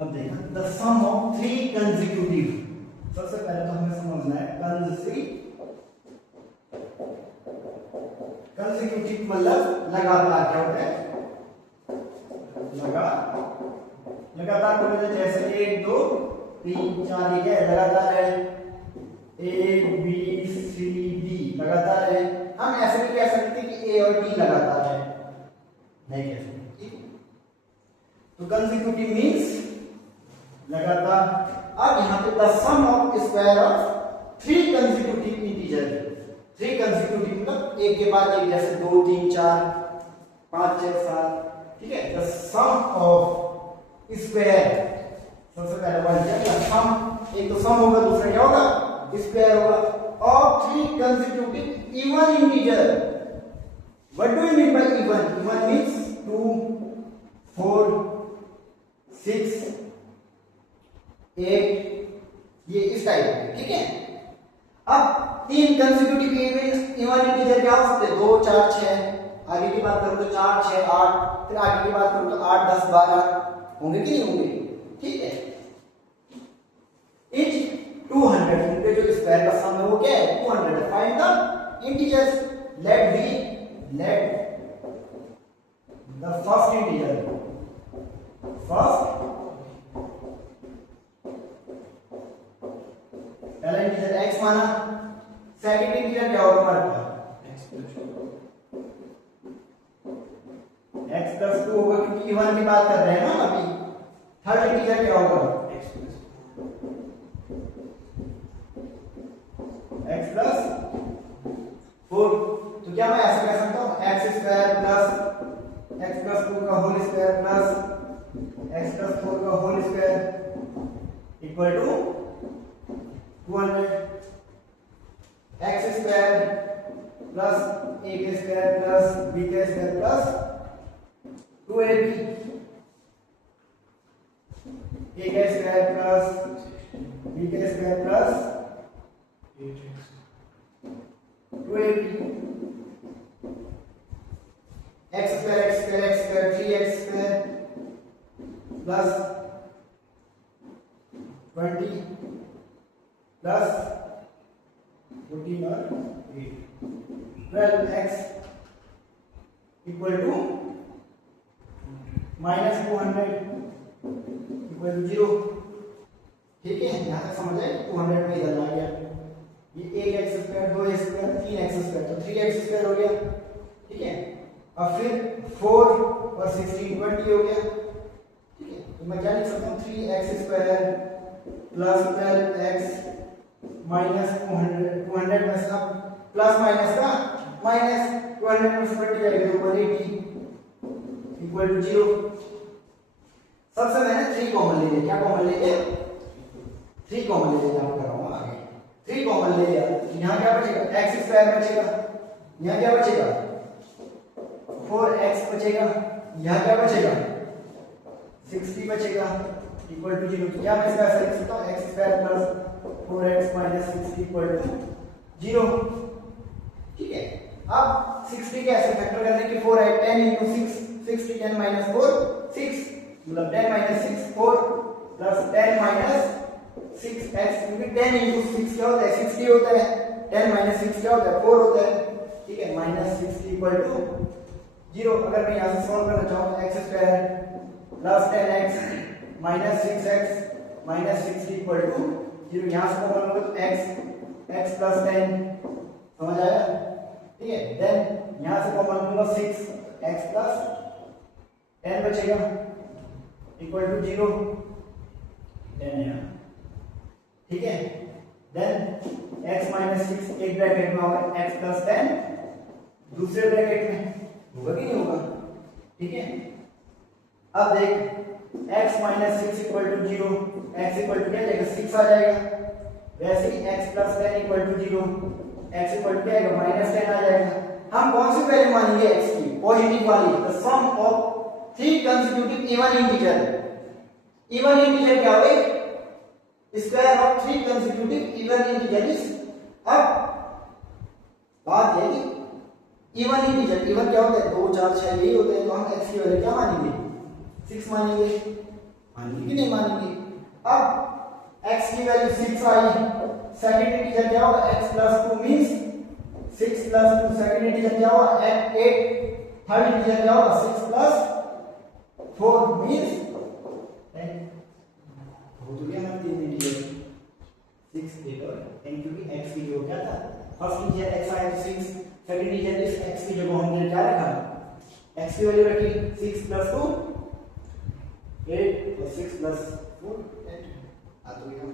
अब देखो the sum of 3 consecutive, सबसे पहले तो हमें समझना है कंसेक्यूटिव मतलब लगातार क्या होता है, लगातार को मतलब जैसे 1 2 3 4 ये क्या है लगातार है, A B C D लगातार है। हम ऐसे भी कह सकते हैं कि A और D लगातार है, नहीं कह सकते, ठीक है। तो कंसेक्यूटिव मींस लगातार। अब यहाँ पे the sum of square of 3 consecutive integer, 3 consecutive मतलब एक के बाद एक, जैसे 2 3 4 5 6 7, ठीक है। द सम ऑफ स्क्वायर, सबसे पहले वन क्या सम, एक तो सम होगा, दूसरा क्या होगा स्क्वायर होगा, of 3 consecutive even integer. What do you mean by even? Even means 2 4 6 8, ये इस टाइप के, ठीक है। अब 3 कंसेक्यूटिव इवन इंटीजर क्या हो सकते हैं, 2 4 6, आगे की बात करूं तो 4 6 8, फिर आगे की बात करूं तो 8 10 12 होंगे कि नहीं होंगे, ठीक है। इच 200, इनके जो स्क्वायर का सम है वो क्या है 200। Find the integers, let the first integer, पहला इंटीजर x माना, सेकंड इंटीजर क्या होगा हमारे पास x प्लस 2 होगा, क्योंकि इवन की बात कर रहे हैं ना अभी। थर्ड इंटीजर क्या होगा x प्लस 4। तो क्या मैं ऐसे कह सकता हूं x square plus x plus 2 का whole square plus x plus 4 का whole square equal to 200। x square plus a के स्क्वायर प्लस b के स्क्वायर प्लस 2ab, a के स्क्वायर प्लस b के square plus 2ab, x square 3x square plus 20 plus 14 और 8, 12x equal to minus 200 equal to 0, ठीक है। यहां तक समझ आए, 200 में इधर आ गया, ये 1x square 2x square 3x square, तो 3x स्क्वायर हो गया, ठीक है। अब फिर 4 और 16 20 हो गया, ठीक है। तो मैं क्या लिख सकता हूँ 3x square plus 12x minus 200 में सब प्लस माइनस का माइनस 200 में 20 जाएगा तो 180 इक्वल टू 0। सबसे मैंने 3 कॉमन ले लिया, क्या कॉमन ले लिया 3 कॉमन ले लिया, आप कराऊंगा आगे 3 कॉमन ले लिया। यहाँ क्या बचेगा x स्क्वायर बचेगा, यहाँ क्या बचेगा 4x बचेगा, यहाँ क्या बचेगा 60 बचेगा इक्वल टू 0। क्या मैं इसका ऐसा लिख सकता हूँ x square plus 4x minus 60 equal to 0, ठीक है। अब 60 कैसे फैक्टर करने की 4 है 10 into 6, 60 10 minus 4 6, मतलब 10 minus 6 4 प्लस 10 minus 6x, क्योंकि 10 into 6 क्या होता है 60 होता है, 10 minus 6 क्या होता है 4 होता है, ठीक है। Minus 60 equal to 0। अगर मैं यहाँ से सॉल्व करना चाहूँ x square plus 10x minus 6x minus 60 equal to 0, यहाँ से कॉमन होगा तो x प्लस 10, समझ आया, ठीक है। देन यहाँ से कॉमन होगा 6x प्लस 10 बचेगा इक्वल टू 0, 10 यहाँ, ठीक है। देन x माइनस 6 एक ब्रैकेट में होगा x प्लस 10 दूसरे ब्रैकेट में होगा कि नहीं होगा, ठीक है। अब देख x minus 6 equal to 0, x equal to क्या जाएगा 6 आ जाएगा, वैसे ही x plus 10 equal to 0, x equal to क्या आएगा माइनस 10 आ जाएगा। हम कौन सी वैल्यू मानेंगे x की, पॉजिटिव वाली, the sum of 3 consecutive even integer. Even integer क्या होगा square of 3 consecutive even integer is. अब बात है कि इवन इंटीजर, इवन क्या होता है 2 4 6 यही होते हैं, तो हम x की वैल्यू क्या मानेंगे 6 मानेंगे, मानेंगे कि नहीं मानेंगे? अब x की वैल्यू 6 आई, सेकंड इंटीजर क्या होगा? x plus 2 means 6 plus 2, second integer क्या होगा? 8, थर्ड इंटीजर क्या होगा? 6 प्लस 4 मींस हो तो गया ना 3 इंटीजर 6 8 और n, क्योंकि x की जो क्या था फर्स्ट इंटीजर x आया तो 6, सेकंड इंटीजर इस x की जगह हमने क्या रखा? x की वैल्यू रखी 6 प्लस 2 8 और 6 प्लस 4 8 आ तो गया।